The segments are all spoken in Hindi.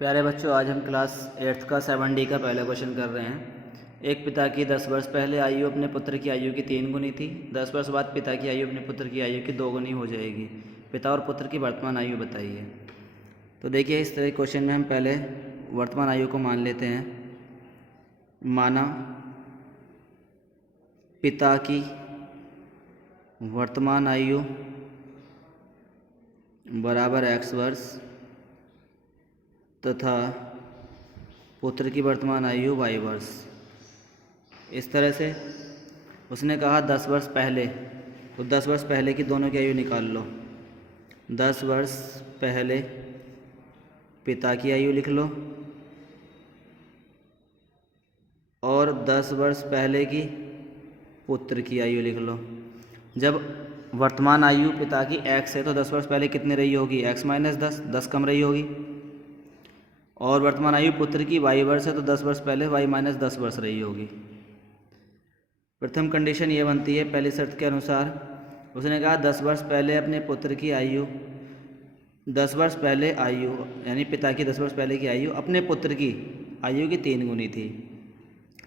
प्यारे बच्चों, आज हम क्लास 8th का 7D का पहला क्वेश्चन कर रहे हैं। एक पिता की 10 वर्ष पहले आयु अपने पुत्र की आयु की 3 गुनी थी। 10 वर्ष बाद पिता की आयु अपने पुत्र की आयु की 2 गुनी हो जाएगी। पिता और पुत्र की वर्तमान आयु बताइए। तो देखिए, इस तरह क्वेश्चन में हम पहले वर्तमान आयु को मान लेते हैं। माना पिता की वर्तमान आयु बराबर x वर्ष तथा पुत्र की वर्तमान आयु y वर्ष। इस तरह से उसने कहा 10 वर्ष पहले, तो 10 वर्ष पहले की दोनों की आयु निकाल लो। 10 वर्ष पहले पिता की आयु लिख लो और 10 वर्ष पहले की पुत्र की आयु लिख लो। जब वर्तमान आयु पिता की x है तो 10 वर्ष पहले कितनी रही होगी? x माइनस 10 कम रही होगी। और वर्तमान आयु पुत्र की y वर्ष है तो 10 वर्ष पहले y माइनस 10 वर्ष रही होगी। प्रथम कंडीशन ये बनती है, पहली शर्त के अनुसार उसने कहा 10 वर्ष पहले अपने पुत्र की आयु, 10 वर्ष पहले आयु यानी पिता की 10 वर्ष पहले की आयु अपने पुत्र की आयु की 3 गुनी थी।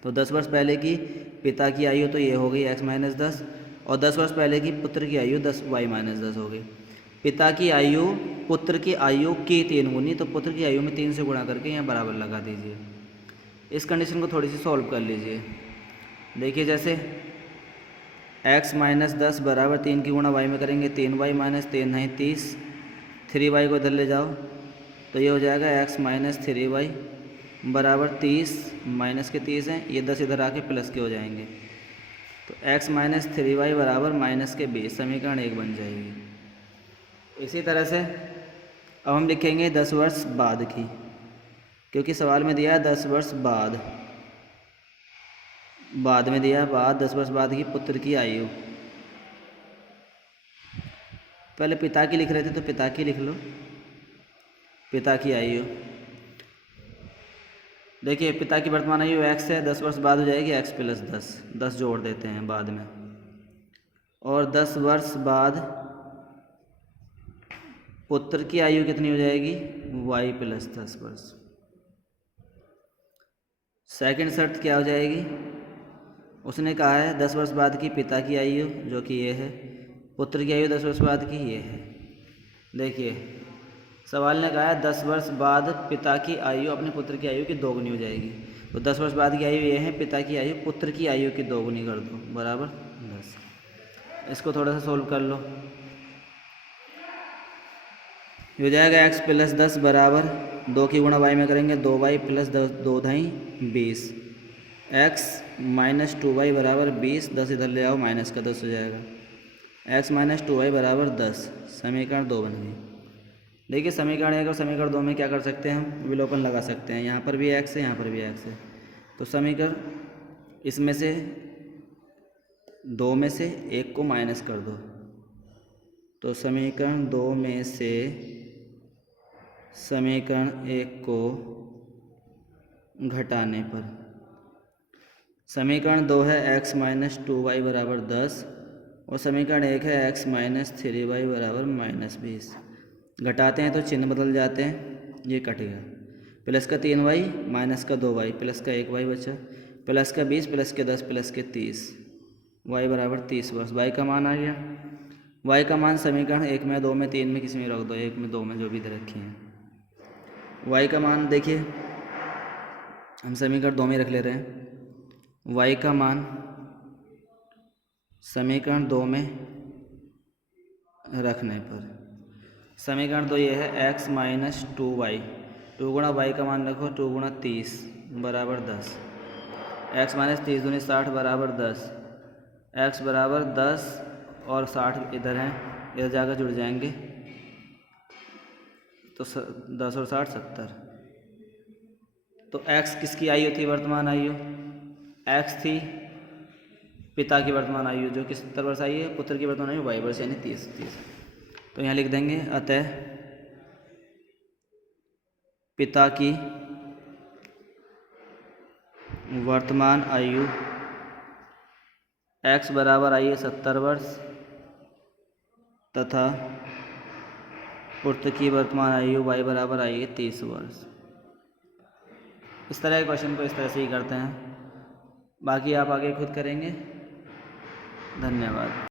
तो 10 वर्ष पहले की पिता की आयु तो ये हो गई x माइनस 10 और 10 वर्ष पहले की पुत्र की आयु 10 y माइनस 10 हो गई। पिता की आयु पुत्र की आयु की 3 गुनी, तो पुत्र की आयु में 3 से गुणा करके यहाँ बराबर लगा दीजिए। इस कंडीशन को थोड़ी सी सॉल्व कर लीजिए। देखिए, जैसे x माइनस 10 बराबर 3 की गुणा y में करेंगे 3y माइनस 3 नहीं 30, 3y को इधर ले जाओ तो ये हो जाएगा x माइनस 3y बराबर 30, माइनस के 30 हैं, ये 10 इधर आके प्लस के हो जाएंगे। तो x माइनस 3y बराबर माइनस के 20, समीकरण 1 बन जाएगी। इसी तरह से अब हम लिखेंगे 10 वर्ष बाद की, क्योंकि सवाल में दिया है 10 वर्ष बाद में दिया बाद 10 वर्ष बाद की पुत्र की आयु। पहले पिता की लिख रहे थे तो पिता की लिख लो, पिता की आयु। देखिए, पिता की वर्तमान आयु x है, 10 वर्ष बाद हो जाएगी x प्लस 10 जोड़ देते हैं बाद में, और 10 वर्ष बाद पुत्र की आयु कितनी हो जाएगी? y प्लस 10 वर्ष। सेकंड शर्त क्या हो जाएगी? उसने कहा है 10 वर्ष बाद की पिता की आयु जो कि ये है, पुत्र की आयु 10 वर्ष बाद की ये है। देखिए, सवाल ने कहा है 10 वर्ष बाद पिता की आयु अपने पुत्र की आयु की 2 गुनी हो जाएगी। तो 10 वर्ष बाद की आयु ये है, पिता की आयु पुत्र की आयु की 2 गुनी कर दो बराबर 10। इसको थोड़ा सा सोल्व कर लो, हो जाएगा x प्लस 10 बराबर 2 की गुणा y में करेंगे 2y प्लस 2 धाई 20, x माइनस 2y बराबर 20, 10 इधर ले आओ माइनस का 10 हो जाएगा। x माइनस 2y बराबर 10, समीकरण 2 बन गई। देखिए, समीकरण 1 और समीकरण 2 में क्या कर सकते हैं? हम विलोपन लगा सकते हैं। यहाँ पर भी x है, यहाँ पर भी x है, तो समीकरण इसमें से 2 में से 1 को माइनस कर दो, तो समीकरण 2 में से समीकरण 1 को घटाने पर समीकरण 2 है x माइनस 2y बराबर 10 और समीकरण 1 है x माइनस 3y बराबर माइनस 20। घटाते हैं तो चिन्ह बदल जाते हैं, ये कट गया। प्लस का 3y माइनस का 2y प्लस का 1y बचा, प्लस का 20 प्लस के 10 प्लस के 30, y बराबर 30 वर्ष। y का मान आ गया। y का मान समीकरण 1 में 2 में 3 में किसी में रख दो, 1 में 2 में जो भी इधर रखी हैं। y का मान देखिए, हम समीकरण 2 में रख ले रहे हैं। y का मान समीकरण 2 में रखने पर समीकरण 2 ये है x माइनस 2y, 2 गुणा y का मान रखो 2 गुणा 30 बराबर 10, x माइनस 30 दूनी 60 बराबर 10, x बराबर 10 और 60 इधर हैं, इधर जाकर जुड़ जाएंगे तो 10 और 60 70। तो x किसकी आयु थी? वर्तमान आयु x थी पिता की वर्तमान आयु जो कि 70 वर्ष आई है, पुत्र की वर्तमान आयु y वर्ष यानी 30। तो यहाँ लिख देंगे, अतः पिता की वर्तमान आयु x बराबर आई है 70 वर्ष तथा पुत्र की वर्तमान आयु y बराबर आई है 30 वर्ष। इस तरह के क्वेश्चन को इस तरह से ही करते हैं, बाकी आप आगे खुद करेंगे। धन्यवाद।